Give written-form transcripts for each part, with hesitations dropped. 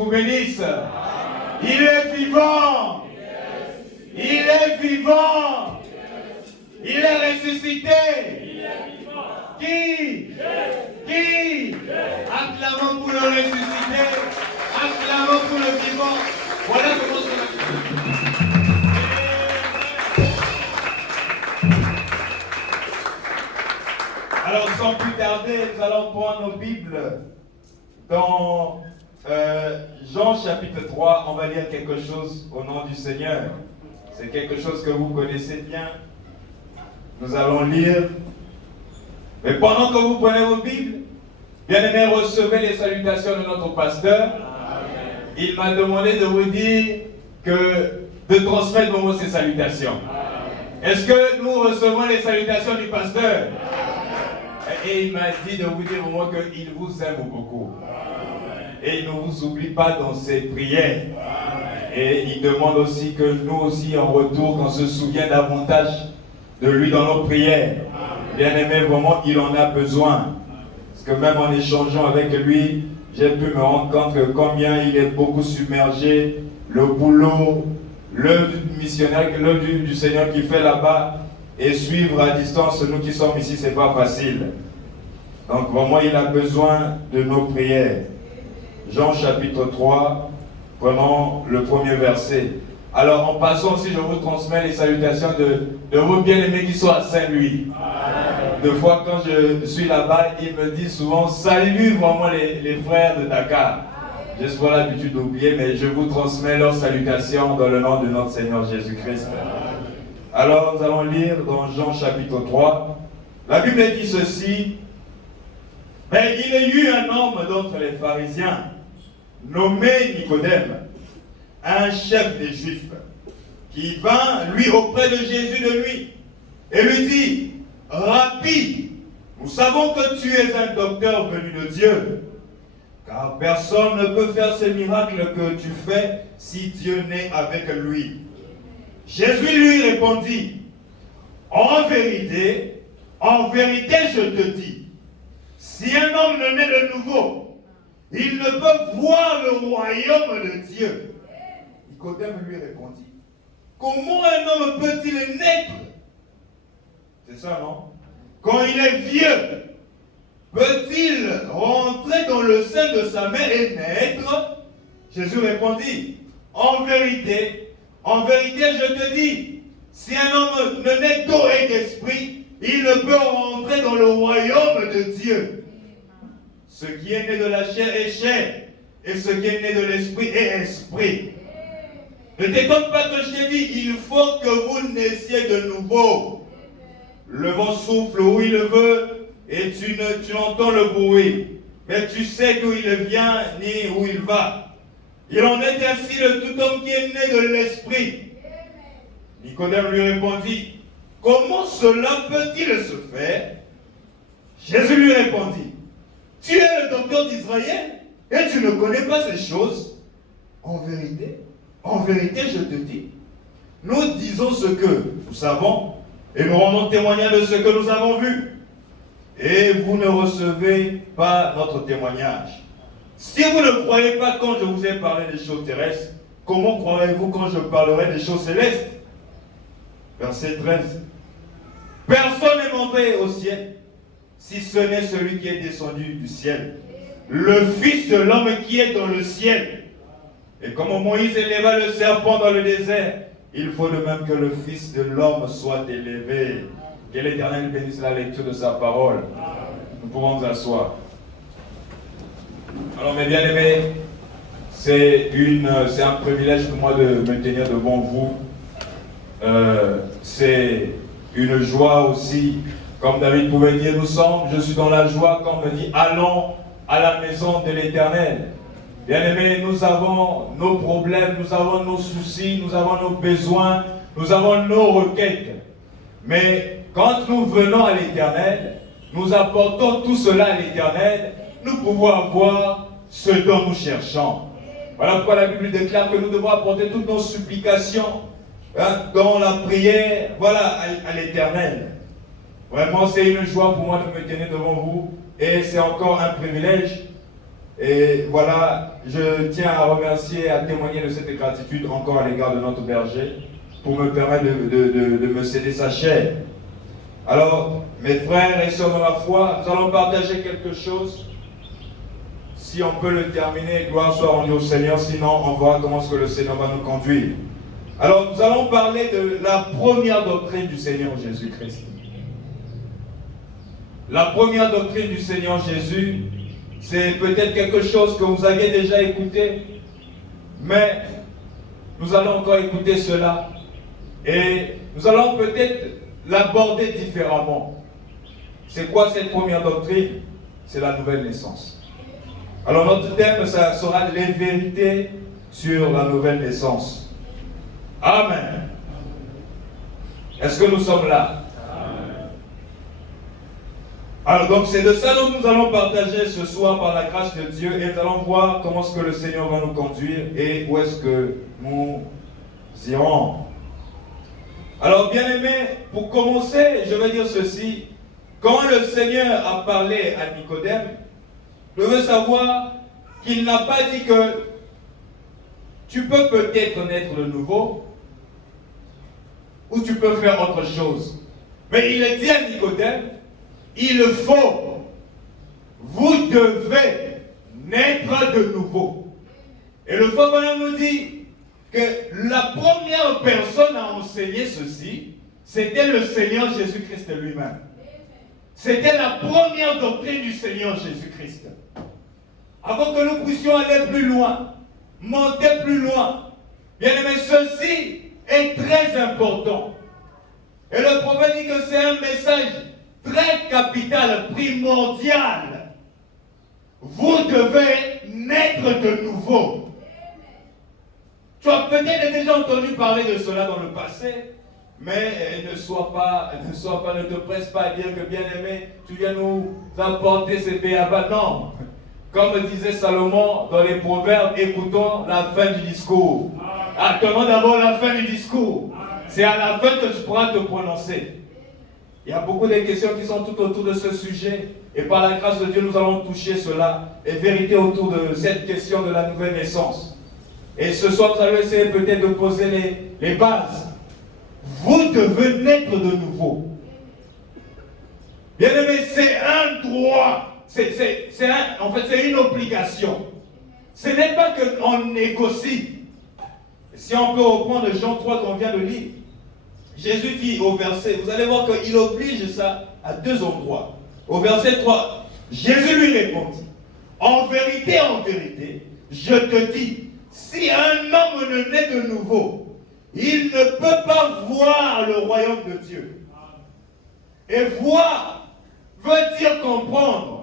vous bénisse. Il est vivant. Il est vivant. Il est ressuscité. Qui? Acclamons pour le ressuscité. Acclamons pour le vivant. Voilà comment cela. Alors sans plus tarder, nous allons prendre nos Bibles dans Jean chapitre 3. On va lire quelque chose au nom du Seigneur. C'est quelque chose que vous connaissez bien. Nous allons lire. Mais pendant que vous prenez vos Bibles, bien-aimés, recevez les salutations de notre pasteur. Amen. Il m'a demandé de vous dire de transmettre pour vous ces salutations. Est-ce que nous recevons les salutations du pasteur? Amen. Et il m'a dit de vous dire au moins qu'il vous aime beaucoup. Amen. Et il ne vous oublie pas dans ses prières. Amen. Et il demande aussi que nous aussi, en retour, qu'on se souvienne davantage de lui dans nos prières. Bien-aimé, vraiment, il en a besoin. Parce que même en échangeant avec lui, j'ai pu me rendre compte que combien il est beaucoup submergé, le boulot, l'œuvre missionnaire, l'œuvre du Seigneur qu'il fait là-bas, et suivre à distance nous qui sommes ici, c'est pas facile. Donc vraiment, il a besoin de nos prières. Jean chapitre 3, prenons le premier verset. Alors en passant aussi, je vous transmets les salutations de vos bien-aimés qui sont à Saint-Louis. Deux fois quand je suis là-bas, ils me disent souvent « Salut vraiment les frères de Dakar ». J'ai souvent l'habitude d'oublier, mais je vous transmets leurs salutations dans le nom de notre Seigneur Jésus-Christ. Alors nous allons lire dans Jean chapitre 3. La Bible dit ceci. « Mais il y a eu un homme d'entre les pharisiens, nommé Nicodème, un chef des Juifs, qui vint, lui, auprès de Jésus de nuit, et lui dit, « Rabbi, nous savons que tu es un docteur venu de Dieu, car personne ne peut faire ces miracles que tu fais si Dieu n'est avec lui. » Jésus lui répondit, « en vérité, je te dis, si un homme ne naît de nouveau, il ne peut voir le royaume de Dieu. » Nicodème lui répondit, « Comment un homme peut-il naître? » C'est ça, non? Quand il est vieux, peut-il rentrer dans le sein de sa mère et naître? Jésus répondit, en vérité, je te dis, si un homme ne naît d'eau et d'esprit, il ne peut rentrer dans le royaume de Dieu. Ce qui est né de la chair est chair, et ce qui est né de l'esprit est esprit. Ne t'étonne pas que je t'ai dit, il faut que vous naissiez de nouveau. Le vent souffle où il veut, et tu entends le bruit, mais tu sais d'où il vient ni où il va. Il en est ainsi de tout homme qui est né de l'esprit. Nicodème lui répondit, comment cela peut-il se faire? Jésus lui répondit, tu es le docteur d'Israël et tu ne connais pas ces choses? En vérité, je te dis, nous disons ce que nous savons et nous rendons témoignage de ce que nous avons vu. Et vous ne recevez pas notre témoignage. Si vous ne croyez pas quand je vous ai parlé des choses terrestres, comment croirez-vous quand je parlerai des choses célestes? Verset 13. Personne n'est monté au ciel, si ce n'est celui qui est descendu du ciel, le Fils de l'homme qui est dans le ciel. Et comme Moïse éleva le serpent dans le désert, il faut de même que le Fils de l'homme soit élevé. Que l'Éternel bénisse la lecture de sa parole. Nous pouvons nous asseoir. Alors mes bien-aimés, c'est un privilège pour moi de me tenir devant vous. C'est une joie aussi. Comme David pouvait dire, je suis dans la joie quand on me dit, allons à la maison de l'Éternel. Bien-aimés, nous avons nos problèmes, nous avons nos soucis, nous avons nos besoins, nous avons nos requêtes. Mais quand nous venons à l'Éternel, nous apportons tout cela à l'Éternel, nous pouvons avoir ce dont nous cherchons. Voilà pourquoi la Bible déclare que nous devons apporter toutes nos supplications dans la prière, voilà, à l'Éternel. Vraiment, c'est une joie pour moi de me tenir devant vous et c'est encore un privilège. Et voilà, je tiens à remercier, à témoigner de cette gratitude encore à l'égard de notre berger pour me permettre de me céder sa chair. Alors, mes frères et sœurs dans la foi, nous allons partager quelque chose. Si on peut le terminer, gloire soit rendue au Seigneur, sinon on verra comment est-ce que le Seigneur va nous conduire. Alors, nous allons parler de la première doctrine du Seigneur Jésus-Christ. La première doctrine du Seigneur Jésus, c'est peut-être quelque chose que vous aviez déjà écouté, mais nous allons encore écouter cela et nous allons peut-être l'aborder différemment. C'est quoi cette première doctrine? C'est la nouvelle naissance. Alors notre thème, ça sera les vérités sur la nouvelle naissance. Amen. Est-ce que nous sommes là? Alors donc c'est de ça dont nous allons partager ce soir par la grâce de Dieu et nous allons voir comment est-ce que le Seigneur va nous conduire et où est-ce que nous irons. Alors bien aimé, pour commencer, je vais dire ceci. Quand le Seigneur a parlé à Nicodème, je veux savoir qu'il n'a pas dit que tu peux peut-être naître de nouveau ou tu peux faire autre chose. Mais il a dit à Nicodème, il faut, vous devez naître de nouveau. Et le frère Branham nous dit que la première personne à enseigner ceci, c'était le Seigneur Jésus-Christ lui-même. C'était la première doctrine du Seigneur Jésus-Christ. Avant que nous puissions aller plus loin, monter plus loin, bien aimé, ceci est très important. Et le prophète dit que c'est un message très capital, primordial. Vous devez naître de nouveau. Tu as peut-être déjà entendu parler de cela dans le passé, mais ne te presse pas à dire que bien aimé, tu viens nous apporter ces béabas. Non. Comme disait Salomon dans les Proverbes, écoutons la fin du discours. Attendons d'abord la fin du discours. C'est à la fin que tu pourras te prononcer. Il y a beaucoup de questions qui sont tout autour de ce sujet. Et par la grâce de Dieu, nous allons toucher cela. Et vérité autour de cette question de la nouvelle naissance. Et ce soir, nous allons essayer peut-être de poser les bases. Vous devez naître de nouveau. Bien aimé, c'est un droit. En fait, c'est une obligation. Ce n'est pas qu'on négocie. Si on peut reprendre Jean 3 qu'on vient de lire, Jésus dit au verset, vous allez voir qu'il oblige ça à deux endroits. Au verset 3, Jésus lui répondit, en vérité, je te dis, si un homme ne naît de nouveau, il ne peut pas voir le royaume de Dieu. Et voir veut dire comprendre.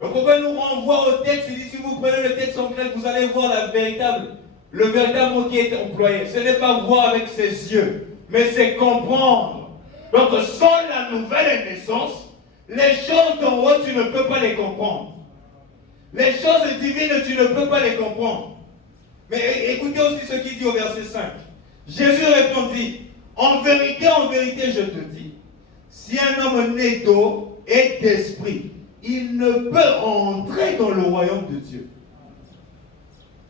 Le prophète nous renvoie au texte, il dit, si vous prenez le texte en grec, vous allez voir le véritable mot qui est employé. Ce n'est pas voir avec ses yeux, mais c'est comprendre. Donc sans la nouvelle naissance, les choses d'en haut, tu ne peux pas les comprendre. Les choses divines, tu ne peux pas les comprendre. Mais écoutez aussi ce qu'il dit au verset 5. Jésus répondit, en vérité, je te dis, si un homme naît d'eau et d'esprit, il ne peut entrer dans le royaume de Dieu.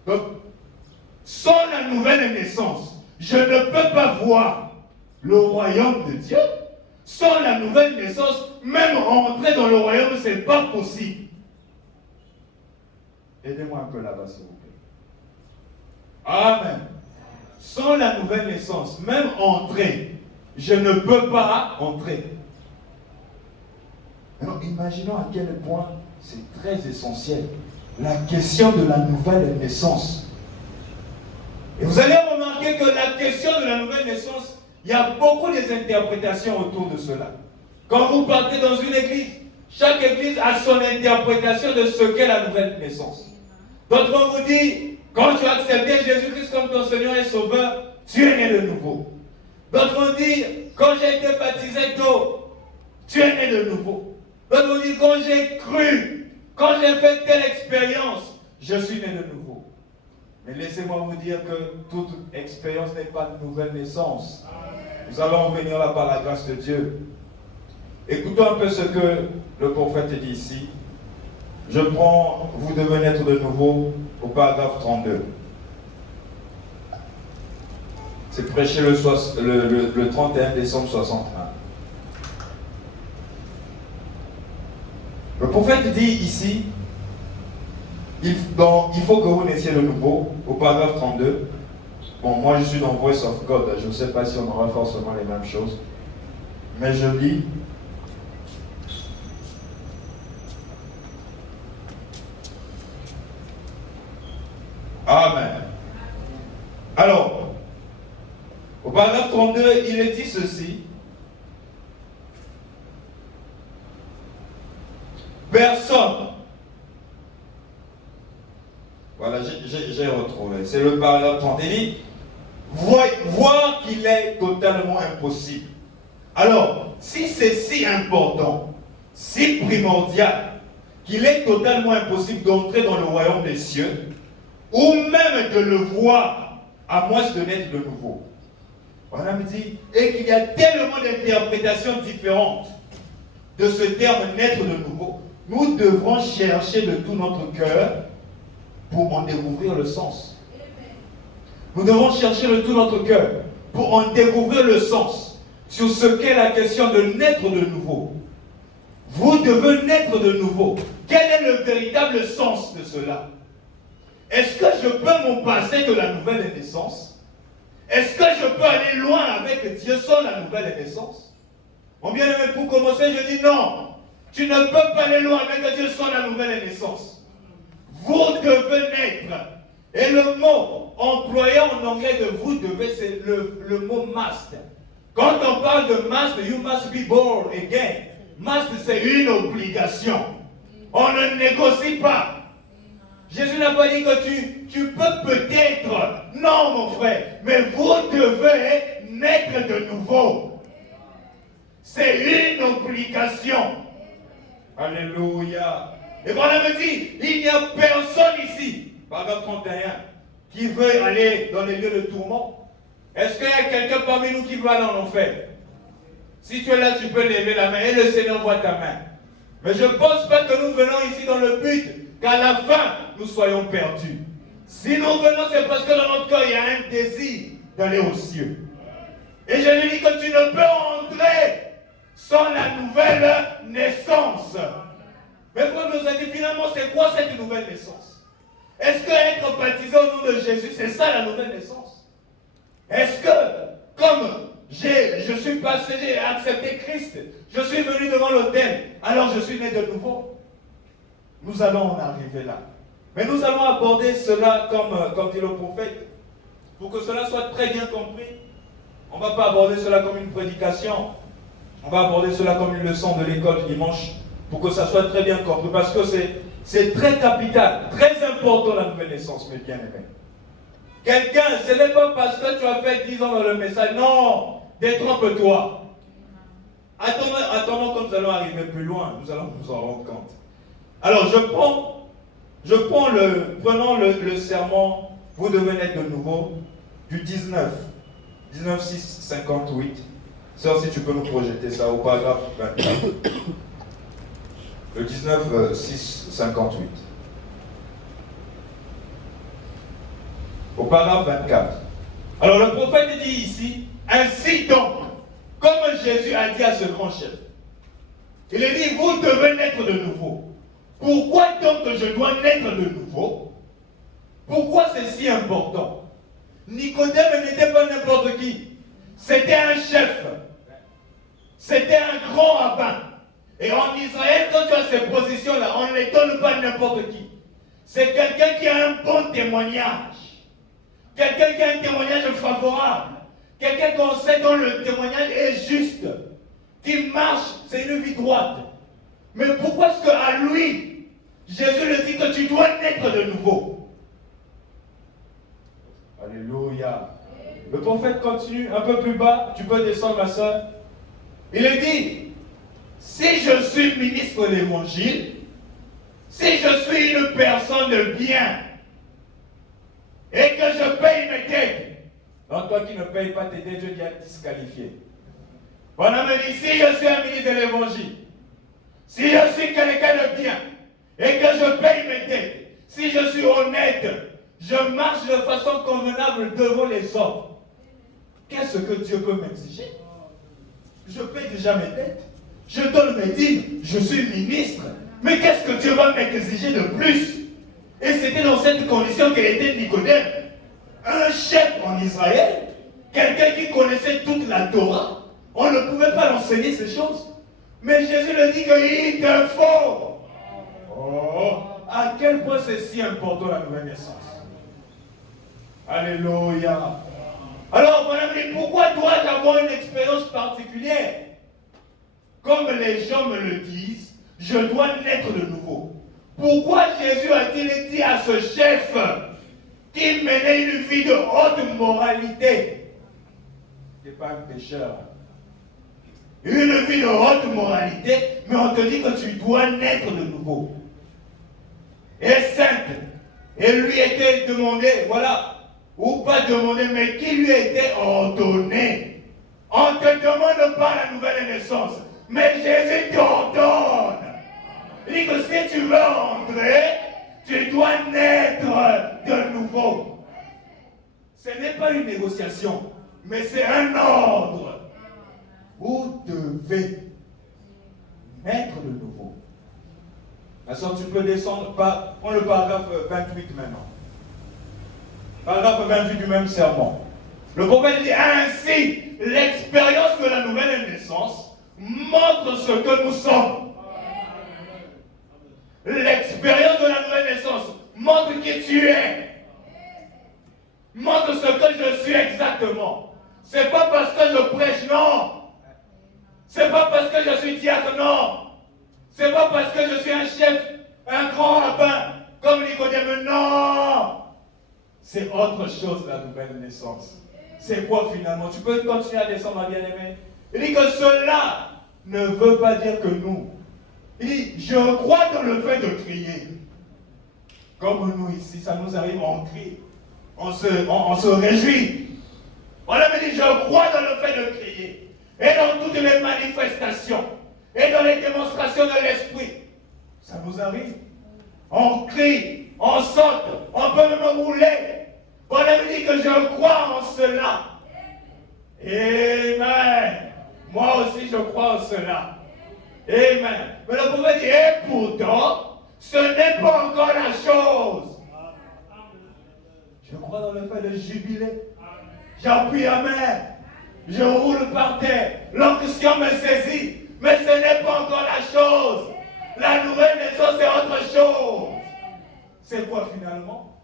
Donc, sans la nouvelle naissance, je ne peux pas voir le royaume de Dieu. Sans la nouvelle naissance, même entrer dans le royaume, ce n'est pas possible. Aidez-moi un peu là-bas, s'il vous plaît. Amen. Sans la nouvelle naissance, même entrer, je ne peux pas entrer. Alors, imaginons à quel point c'est très essentiel. La question de la nouvelle naissance. Et vous allez remarquer que la question de la nouvelle naissance, il y a beaucoup d'interprétations autour de cela. Quand vous partez dans une église, chaque église a son interprétation de ce qu'est la nouvelle naissance. D'autres vont vous dire, quand tu as accepté Jésus-Christ comme ton Seigneur et Sauveur, tu es né de nouveau. D'autres vont dire, quand j'ai été baptisé d'eau, tu es né de nouveau. D'autres vont dire, quand j'ai cru, quand j'ai fait telle expérience, je suis né de nouveau. Mais laissez-moi vous dire que toute expérience n'est pas de nouvelle naissance. Nous allons venir là par la grâce de Dieu. Écoutons un peu ce que le prophète dit ici. Je prends, vous devez naître de nouveau au paragraphe 32. C'est prêché le 31 décembre 61. Le prophète dit ici, il faut que vous naissiez de nouveau, au paragraphe 32. Bon, moi je suis dans Voice of God, je ne sais pas si on aura forcément les mêmes choses. Mais je lis. Amen. Alors, au paragraphe 32, il est dit ceci. Personne. Voilà, j'ai retrouvé. C'est le paragraphe 30. Il dit, voir qu'il est totalement impossible. Alors, si c'est si important, si primordial, qu'il est totalement impossible d'entrer dans le royaume des cieux, ou même de le voir, à moins de naître de nouveau. On a dit, et qu'il y a tellement d'interprétations différentes de ce terme naître de nouveau, nous devrons chercher de tout notre cœur pour en découvrir le sens. Nous devons chercher de tout notre cœur pour en découvrir le sens sur ce qu'est la question de naître de nouveau. Vous devez naître de nouveau. Quel est le véritable sens de cela? Est-ce que je peux m'en passer de la nouvelle naissance? Est-ce que je peux aller loin avec Dieu sans la nouvelle naissance? Mon bien-aimé, pour commencer, je dis non. Tu ne peux pas aller loin avec Dieu sans la nouvelle naissance. Vous devez naître. Et le mot employé en anglais de vous devez, c'est le mot must. Quand on parle de must, you must be born again. Must, c'est une obligation. On ne négocie pas. Jésus n'a pas dit que tu peux peut-être. Non, mon frère. Mais vous devez naître de nouveau. C'est une obligation. Alléluia. Et voilà me dit, il n'y a personne ici, paragraphe 31, qui veut aller dans les lieux de tourment. Est-ce qu'il y a quelqu'un parmi nous qui veut aller en enfer? Si tu es là, tu peux lever la main et le Seigneur voit ta main. Mais je ne pense pas que nous venons ici dans le but qu'à la fin, nous soyons perdus. Si nous venons, c'est parce que dans notre cœur, il y a un désir d'aller aux cieux. Et je lui dis que tu ne peux entrer sans la nouvelle naissance. Mais frère nous a dit finalement, c'est quoi cette nouvelle naissance? Est-ce que être baptisé au nom de Jésus, c'est ça la nouvelle naissance? Est-ce que, comme je suis passé, j'ai accepté Christ, je suis venu devant l'autel, alors je suis né de nouveau? Nous allons en arriver là. Mais nous allons aborder cela comme dit le prophète, pour que cela soit très bien compris. On ne va pas aborder cela comme une prédication, on va aborder cela comme une leçon de l'école du dimanche, pour que ça soit très bien compris, parce que c'est très capital, très important la nouvelle naissance, mes bien-aimés. Quelqu'un, ce n'est pas parce que tu as fait 10 ans dans le message, non, détrompe-toi. Attendons quand nous allons arriver plus loin, nous allons nous en rendre compte. Alors, prenons le serment, vous devez naître de nouveau, du 19, 6, 58. Sœur, si tu peux nous projeter ça au paragraphe 24. Le 19, 6, 58. Au paragraphe 24. Alors le prophète dit ici, ainsi donc, comme Jésus a dit à ce grand chef, il a dit, vous devez naître de nouveau. Pourquoi donc je dois naître de nouveau? Pourquoi c'est si important? Nicodème n'était pas n'importe qui. C'était un chef. C'était un grand rabbin. Et en Israël, quand tu as ces positions-là, on ne les donne pas n'importe qui. C'est quelqu'un qui a un bon témoignage. Quelqu'un qui a un témoignage favorable. Quelqu'un qu'on sait dont le témoignage est juste. Qui marche, c'est une vie droite. Mais pourquoi est-ce qu'à lui, Jésus lui dit que tu dois naître de nouveau? Alléluia. Le prophète continue un peu plus bas. Tu peux descendre, ma soeur. Il est dit, si je suis ministre de l'évangile, si je suis une personne de bien, et que je paye mes dettes, donc toi qui ne payes pas tes dettes, Dieu t'y a disqualifié. On a dit, si je suis un ministre de l'évangile, si je suis quelqu'un de bien, et que je paye mes dettes, si je suis honnête, je marche de façon convenable devant les hommes, qu'est-ce que Dieu peut m'exiger? Je paye déjà mes dettes, je donne mes dîmes, je suis ministre, mais qu'est-ce que Dieu va m'exiger de plus? Et c'était dans cette condition qu'il était Nicodème, un chef en Israël, quelqu'un qui connaissait toute la Torah. On ne pouvait pas l'enseigner ces choses. Mais Jésus lui dit qu'il te faut. Oh, à quel point c'est si important la nouvelle naissance. Alléluia. Alors, mon ami, pourquoi dois-je avoir une expérience particulière? Comme les gens me le disent, je dois naître de nouveau. Pourquoi Jésus a-t-il dit à ce chef qui menait une vie de haute moralité? Ce n'est pas un pécheur. Une vie de haute moralité, mais on te dit que tu dois naître de nouveau. Et sainte. Et lui était demandé, voilà, ou pas demandé, mais qui lui était ordonné. On ne te demande pas la nouvelle naissance, mais Jésus t'ordonne. Il dit que si tu veux entrer, tu dois naître de nouveau. Ce n'est pas une négociation, mais c'est un ordre. Vous devez naître de nouveau. Maintenant, tu peux descendre par, prends le paragraphe 28 maintenant. Paragraphe 28 du même sermon. Le prophète dit ainsi, l'expérience de la nouvelle naissance montre ce que nous sommes. L'expérience de la nouvelle naissance montre qui tu es. Montre ce que je suis exactement. C'est pas parce que je prêche, non. C'est pas parce que je suis diacre, non. C'est pas parce que je suis un chef, un grand rabbin, comme Nicodème, non. C'est autre chose la nouvelle naissance. C'est quoi finalement? Tu peux continuer à descendre, ma bien-aimée. Il dit que cela ne veut pas dire que nous. Il dit, je crois dans le fait de crier. Comme nous ici, ça nous arrive, on crie. On se réjouit. Voilà, me dit, je crois dans le fait de crier. Et dans toutes les manifestations. Et dans les démonstrations de l'esprit. Ça nous arrive. On crie, on saute, on peut même rouler. Voilà, me dit que je crois en cela. Amen. Moi aussi, je crois en cela. Amen. Mais le prophète dit, et pourtant, ce n'est pas encore la chose. Je crois dans le fait de jubiler. J'appuie amen. Je roule par terre. L'onction me saisit. Mais ce n'est pas encore la chose. La nouvelle naissance, c'est autre chose. C'est quoi finalement?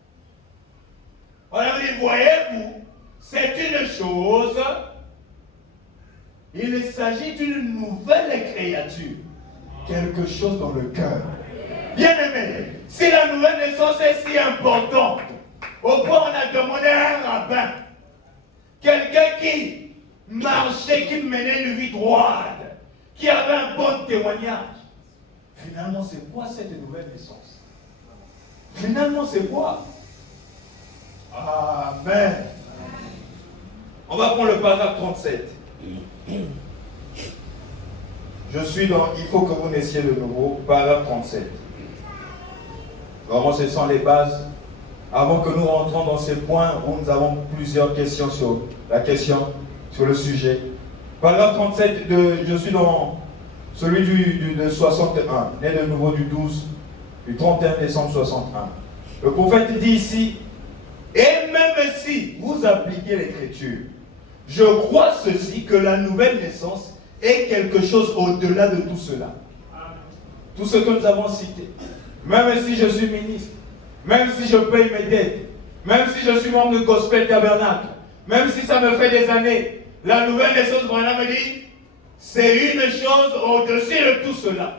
Alors, voyez-vous, c'est une chose. Il s'agit d'une nouvelle créature. Quelque chose dans le cœur. Bien aimé, si la nouvelle naissance est si importante, au point on a demandé à un rabbin, quelqu'un qui marchait, qui menait une vie droite, qui avait un bon témoignage. Finalement, c'est quoi cette nouvelle naissance? Finalement, c'est quoi? Amen. On va prendre le paragraphe 37. Je suis dans il faut que vous naissiez de nouveau, paragraphe 37. Vraiment, ce sont les bases. Avant que nous rentrons dans ces points où nous avons plusieurs questions sur le sujet. Paragraphe 37, je suis dans celui de 61, né de nouveau du 31 décembre 61. Le prophète dit ici, et même si vous appliquez l'écriture, je crois ceci, que la nouvelle naissance est quelque chose au-delà de tout cela. Tout ce que nous avons cité. Même si je suis ministre, même si je paye mes dettes, même si je suis membre de Gospel Tabernacle, même si ça me fait des années, la nouvelle naissance, voilà, me dit, c'est une chose au-dessus de tout cela.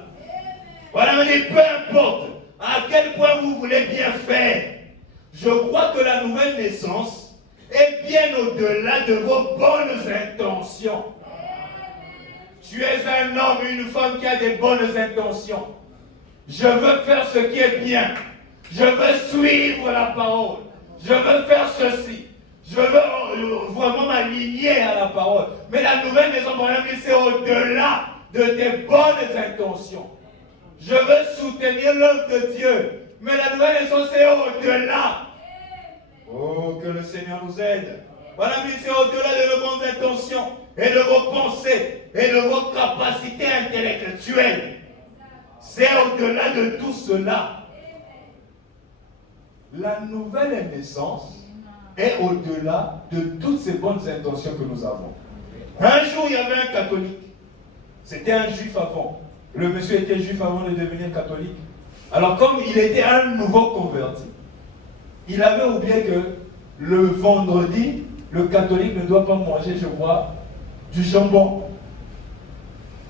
Voilà, me dit, peu importe à quel point vous voulez bien faire, je crois que la nouvelle naissance est bien au-delà de vos bonnes intentions. Tu es un homme, une femme qui a des bonnes intentions. Je veux faire ce qui est bien. Je veux suivre la parole. Je veux faire ceci. Je veux vraiment m'aligner à la parole. Mais la nouvelle maison, mon ami, c'est au-delà de tes bonnes intentions. Je veux soutenir l'œuvre de Dieu. Mais la nouvelle naissance est au-delà. Oh, que le Seigneur nous aide. Voilà, mais c'est au-delà de nos bonnes intentions et de vos pensées et de vos capacités intellectuelles. C'est au-delà de tout cela. La nouvelle naissance est au-delà de toutes ces bonnes intentions que nous avons. Un jour, il y avait un catholique. C'était un juif avant. Le monsieur était juif avant de devenir catholique. Alors, comme il était un nouveau converti, il avait oublié que le vendredi, le catholique ne doit pas manger, je crois, du jambon.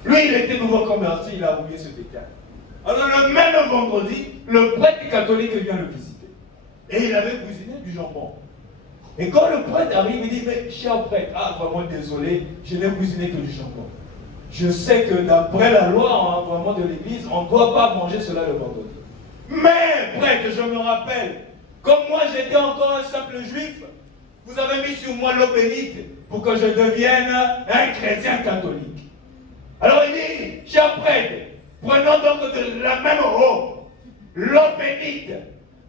Lui, il était nouveau converti, il a oublié ce détail. Alors, le même vendredi, le prêtre catholique vient le visiter. Et il avait cuisiné du jambon. Et quand le prêtre arrive, il dit, mais cher prêtre, ah, vraiment désolé, je n'ai cuisiné que du jambon. Je sais que d'après la loi, hein, vraiment de l'église, on ne doit pas manger cela le vendredi. Mais, prêtre, je me rappelle, comme moi j'étais encore un simple juif, vous avez mis sur moi l'eau bénite pour que je devienne un chrétien catholique. Alors il dit, cher prêtre, prenons donc de la même eau, l'eau bénite,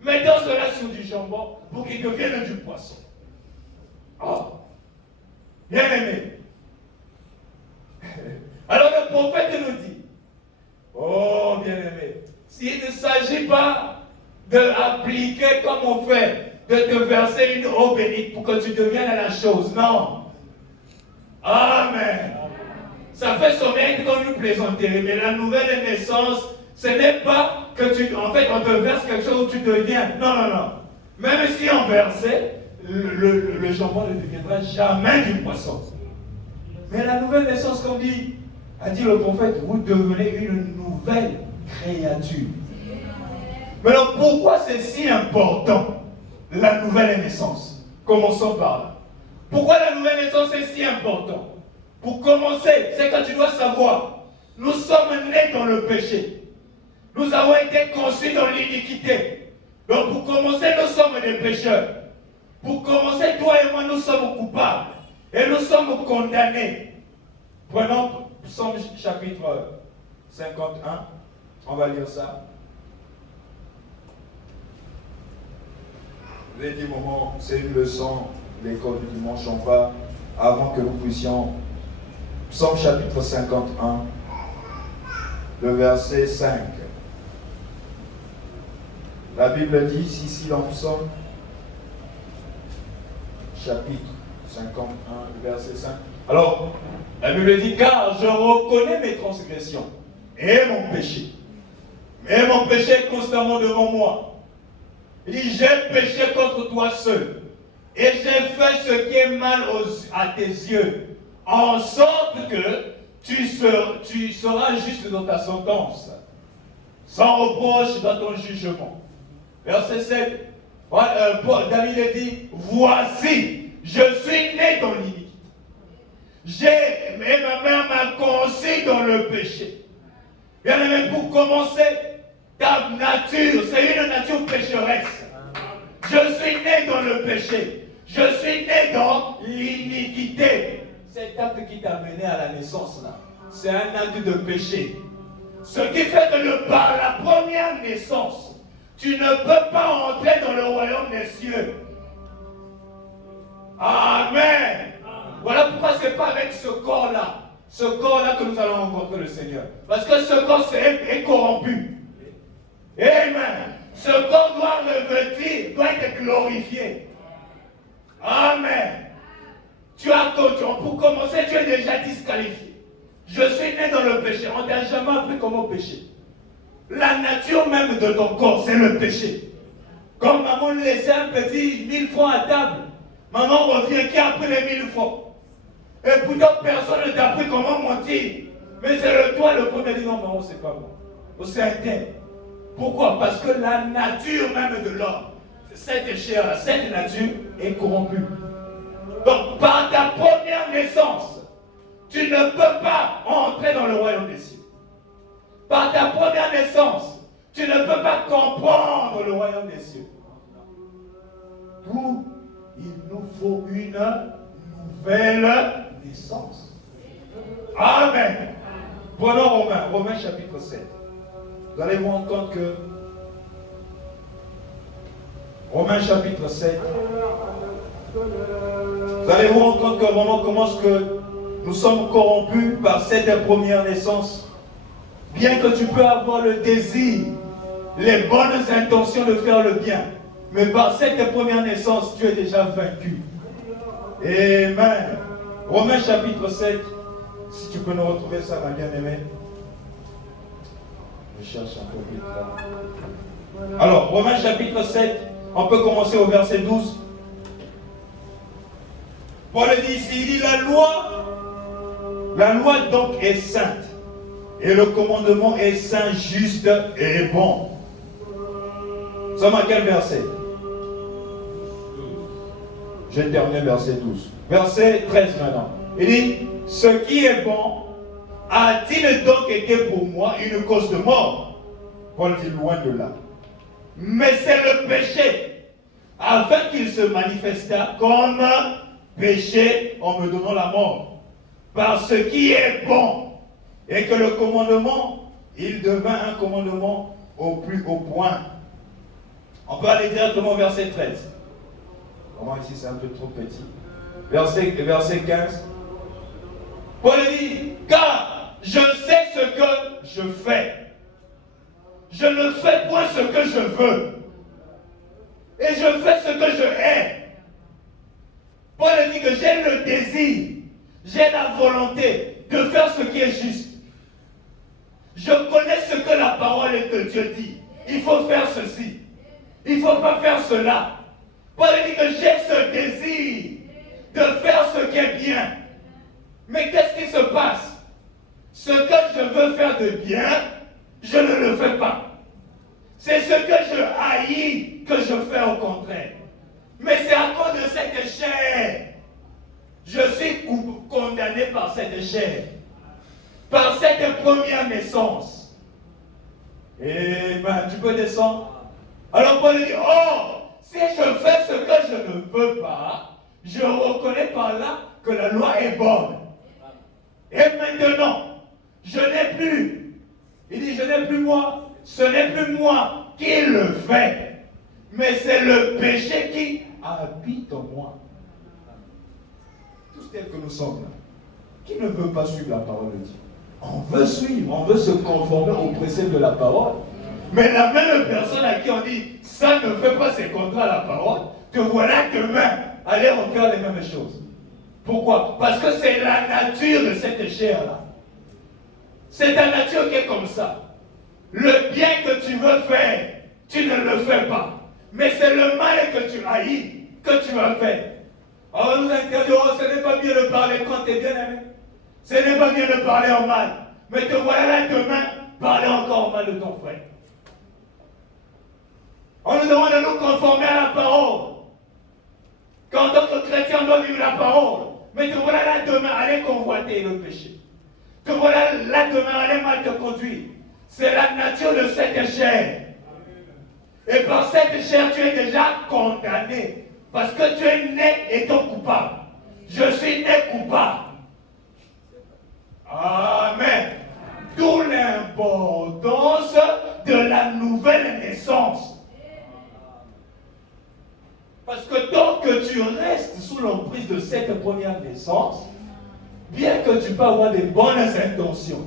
mettons cela sur du jambon pour qu'il devienne du poisson. Oh, bien aimé. Alors le prophète nous dit, oh bien aimé, s'il ne s'agit pas d'appliquer comme on fait, de te verser une eau bénite pour que tu deviennes la chose, non. Amen. Ça fait sonner comme une plaisanterie, mais la nouvelle naissance, ce n'est pas que en fait, on te verse quelque chose où tu deviens. Non, non, non. Même si on versait, le jambon ne deviendra jamais du poisson. Mais la nouvelle naissance, comme a dit le prophète, vous devenez une nouvelle créature. Mais alors pourquoi c'est si important, la nouvelle naissance? Commençons par là. Pourquoi la nouvelle naissance est si importante? Pour commencer, c'est que tu dois savoir, nous sommes nés dans le péché. Nous avons été conçus dans l'iniquité. Donc pour commencer, nous sommes des pécheurs. Pour commencer, toi et moi, nous sommes coupables. Et nous sommes condamnés. Prenons Psaume chapitre 51. On va lire ça. Les 10 moments, c'est une leçon, l'école du dimanche, on va, avant que nous puissions. Psaume chapitre 51, le verset 5. La Bible dit ici dans Psaume chapitre 51, verset 5. Alors, la Bible dit, car je reconnais mes transgressions et mon péché. Et mon péché est constamment devant moi. Il dit, j'ai péché contre toi seul. Et j'ai fait ce qui est mal à tes yeux. En sorte que tu seras juste dans ta sentence. Sans reproche dans ton jugement. Verset 7. David dit, voici, je suis né dans l'iniquité. Et ma mère m'a conçu dans le péché. Bien aimé, pour commencer, ta nature, c'est une nature pécheresse. Je suis né dans le péché. Je suis né dans l'iniquité. Cet acte qui t'a mené à la naissance là, c'est un acte de péché. Ce qui fait que par la première naissance, tu ne peux pas entrer dans le royaume des cieux. Amen. Voilà pourquoi ce n'est pas avec ce corps-là que nous allons rencontrer le Seigneur. Parce que ce corps est corrompu. Amen. Ce corps doit revêtir, doit être glorifié. Amen. Pour commencer, tu es déjà disqualifié. Je suis né dans le péché. On ne t'a jamais appris comment pécher. La nature même de ton corps, c'est le péché. Comme maman laissait un petit 1000 francs à table, maman revient, qui a pris les 1000 francs? Et pourtant, personne ne t'a appris comment mentir. Mais c'est toi le premier dit non, maman, c'est pas moi. C'est un tel. Pourquoi? Parce que la nature même de l'homme, cette chair, cette nature est corrompue. Donc, par ta première naissance, tu ne peux pas entrer dans le royaume des cieux. Par ta première naissance, tu ne peux pas comprendre le royaume des cieux. D'où il nous faut une nouvelle naissance. Amen. Prenons Romains chapitre 7. vous allez vous rendre compte que Romains chapitre 7, vous allez vous rendre compte que vraiment comment est-ce que nous sommes corrompus par cette première naissance. Bien que tu peux avoir le désir, les bonnes intentions de faire le bien, mais par cette première naissance, tu es déjà vaincu. Amen. Romains chapitre 7, si tu peux nous retrouver ça, ma bien-aimée. Je cherche un peu vite là. Alors, Romains chapitre 7, on peut commencer au verset 12. Paul dit ici, il dit la loi donc est sainte, et le commandement est saint, juste et bon. Nous sommes à quel verset? J'ai terminé verset 12. Verset 13 maintenant. Il dit, ce qui est bon a-t-il donc été pour moi une cause de mort? Paul dit loin de là. Mais c'est le péché, afin qu'il se manifestât comme péché en me donnant la mort. Par ce qui est bon, et que le commandement, il devint un commandement au plus haut point. On peut aller directement au verset 13. Vraiment ici c'est un peu trop petit. Verset 15. Paul dit, car je sais ce que je fais. Je ne fais point ce que je veux. Et je fais ce que je hais. Paul dit que j'ai le désir, j'ai la volonté de faire ce qui est juste. Je connais ce que la parole de Dieu dit. Il faut faire ceci. Il ne faut pas faire cela. Paul dit que j'ai ce désir de faire ce qui est bien. Mais qu'est-ce qui se passe? Ce que je veux faire de bien, je ne le fais pas. C'est ce que je haïs que je fais au contraire. Mais c'est à cause de cette chair. Je suis condamné par cette chair. Par cette première naissance. Et ben, tu peux descendre. Alors Paul dit, oh, si je fais ce que je ne veux pas, je reconnais par là que la loi est bonne. Et maintenant, je n'ai plus. Il dit, je n'ai plus moi. Ce n'est plus moi qui le fais. Mais c'est le péché qui habite en moi. Tous tels que nous sommes là. Qui ne veut pas suivre la parole de Dieu? On veut suivre, on veut se conformer aux préceptes de la parole. Mais la même personne à qui on dit, ça ne fait pas ses contrats à la parole, te voilà demain aller refaire les mêmes choses. Pourquoi? Parce que c'est la nature de cette chair-là. C'est ta nature qui est comme ça. Le bien que tu veux faire, tu ne le fais pas. Mais c'est le mal que tu haïs que tu vas faire. On nous interdit, oh, ce n'est pas bien de parler quand tu es bien aimé. Ce n'est pas bien de parler en mal. Mais te voilà là demain, parler encore en mal de ton frère. On nous demande de nous conformer à la parole. Quand d'autres chrétiens doivent vivre la parole. Mais te voilà là demain, aller convoiter le péché. Te voilà là demain, aller mal te conduire. C'est la nature de cette chair. Et par cette chair, tu es déjà condamné. Parce que tu es né étant coupable. Je suis né coupable. Amen. D'où l'importance de la nouvelle naissance. Parce que tant que tu restes sous l'emprise de cette première naissance, bien que tu peux avoir des bonnes intentions,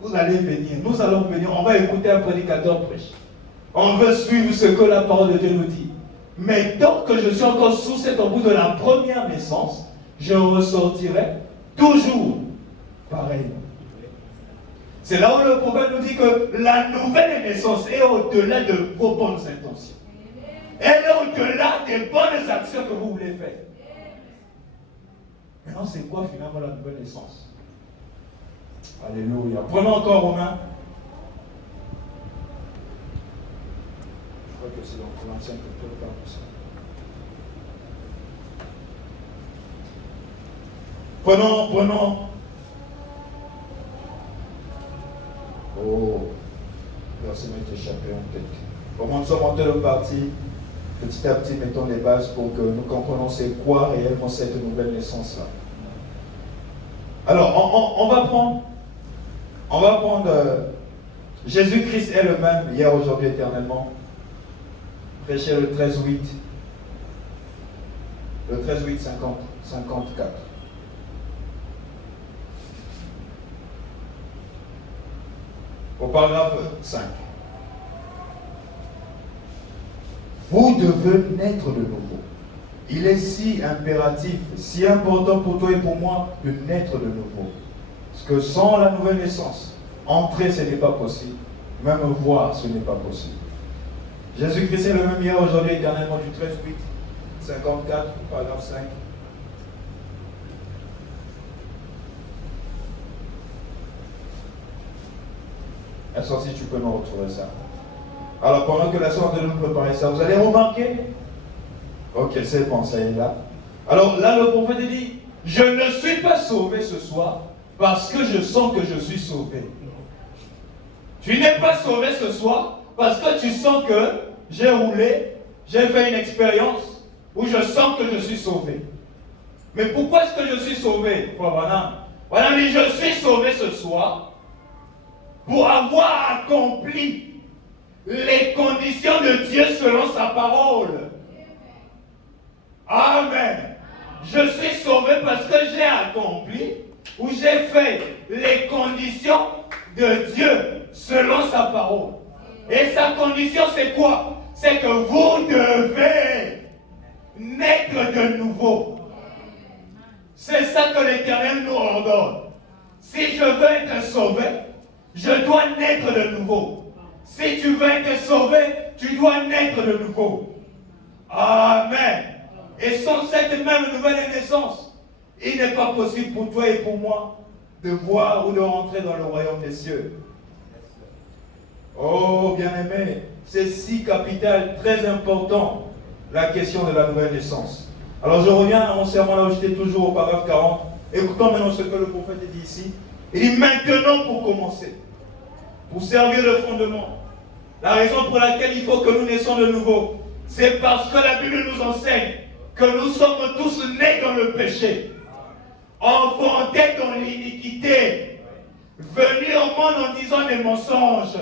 vous allez venir, nous allons venir, on va écouter un prédicateur prêcher. On veut suivre ce que la parole de Dieu nous dit. Mais tant que je suis encore sous cet embout de la première naissance, je ressortirai toujours pareil. C'est là où le prophète nous dit que la nouvelle naissance est au-delà de vos bonnes intentions. Elle est au-delà des bonnes actions que vous voulez faire. Maintenant, c'est quoi finalement la nouvelle naissance? Alléluia. Prenons encore Romains. Je crois que c'est dans l'Ancien Testament. Prenons. Oh, verset m'est échappé en tête. Comment nous sommes en telle partie, petit à petit, mettons les bases pour que nous comprenions c'est quoi réellement cette nouvelle naissance-là. Alors, on va prendre Jésus-Christ est le même hier, aujourd'hui, éternellement. Prêchez le 13-8. Le 13-8, 54. Au paragraphe 5. Vous devez naître de nouveau. Il est si impératif, si important pour toi et pour moi de naître de nouveau. Parce que sans la nouvelle naissance, entrer ce n'est pas possible. Même voir ce n'est pas possible. Jésus-Christ est le même hier, aujourd'hui, éternellement, du 13-8, 54, paragraphe 5. Est-ce si tu peux nous retrouver ça? Alors, pendant que la soeur de nous préparer ça, vous allez remarquer? Ok, c'est bon, ça est là. Alors là, le prophète dit, je ne suis pas sauvé ce soir parce que je sens que je suis sauvé. Tu n'es pas sauvé ce soir parce que tu sens que j'ai roulé, j'ai fait une expérience où je sens que je suis sauvé. Mais pourquoi est-ce que je suis sauvé? Voilà, mais je suis sauvé ce soir pour avoir accompli les conditions de Dieu selon sa parole. Amen. Je suis sauvé parce que j'ai accompli ou j'ai fait les conditions de Dieu selon sa parole. Et sa condition, c'est quoi? C'est que vous devez naître de nouveau. C'est ça que l'Éternel nous ordonne. Si je veux être sauvé, je dois naître de nouveau. Si tu veux être sauvé, tu dois naître de nouveau. Amen. Et sans cette même nouvelle naissance, il n'est pas possible pour toi et pour moi de voir ou de rentrer dans le royaume des cieux. Oh, bien-aimé, c'est si capital, très important, la question de la nouvelle naissance. Alors je reviens à mon serment là où j'étais toujours au paragraphe 40. Écoutons maintenant ce que le prophète dit ici. Il dit maintenant pour commencer, pour servir de fondement. La raison pour laquelle il faut que nous naissions de nouveau, c'est parce que la Bible nous enseigne que nous sommes tous nés dans le péché, enfantés dans l'iniquité, venus au monde en disant des mensonges.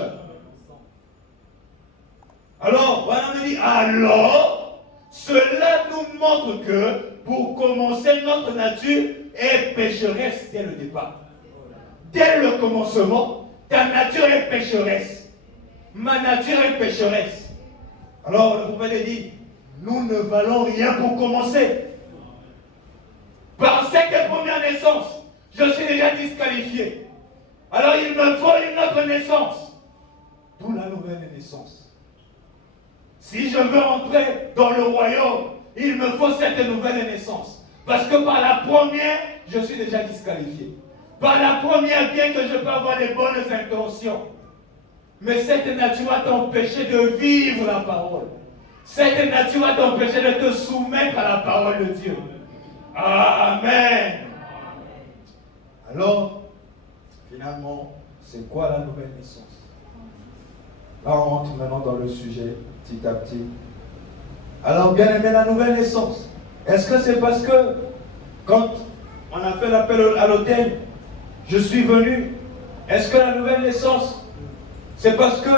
Alors, voilà, on dit, alors, cela nous montre que, pour commencer, notre nature est pécheresse dès le départ. Dès le commencement, ta nature est pécheresse. Ma nature est pécheresse. Alors, le prophète dit, nous ne valons rien pour commencer. Par cette première naissance, je suis déjà disqualifié. Alors, il me faut une autre naissance. D'où la nouvelle naissance. Si je veux entrer dans le royaume, il me faut cette nouvelle naissance. Parce que par la première, je suis déjà disqualifié. Par la première, bien que je peux avoir des bonnes intentions, mais cette nature va t'empêcher de vivre la parole. Cette nature va t'empêcher de te soumettre à la parole de Dieu. Amen. Alors, finalement, c'est quoi la nouvelle naissance? Là, on rentre maintenant dans le sujet, petit à petit. Alors, bien aimé, la nouvelle naissance. Est-ce que c'est parce que, quand on a fait l'appel à l'autel, je suis venu? Est-ce que la nouvelle naissance, c'est parce que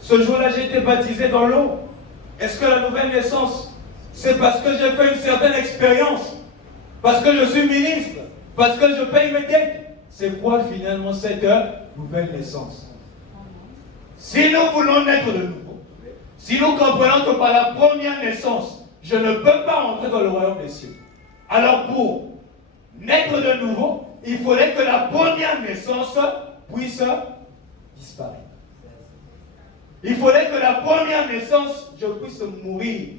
ce jour-là, j'ai été baptisé dans l'eau? Est-ce que la nouvelle naissance, c'est parce que j'ai fait une certaine expérience? Parce que je suis ministre? Parce que je paye mes dettes? C'est quoi finalement cette nouvelle naissance? Si nous voulons naître de nouveau, si nous comprenons que par la première naissance, je ne peux pas entrer dans le royaume des cieux, alors pour naître de nouveau, il faudrait que la première naissance puisse disparaître. Il faudrait que la première naissance, je puisse mourir.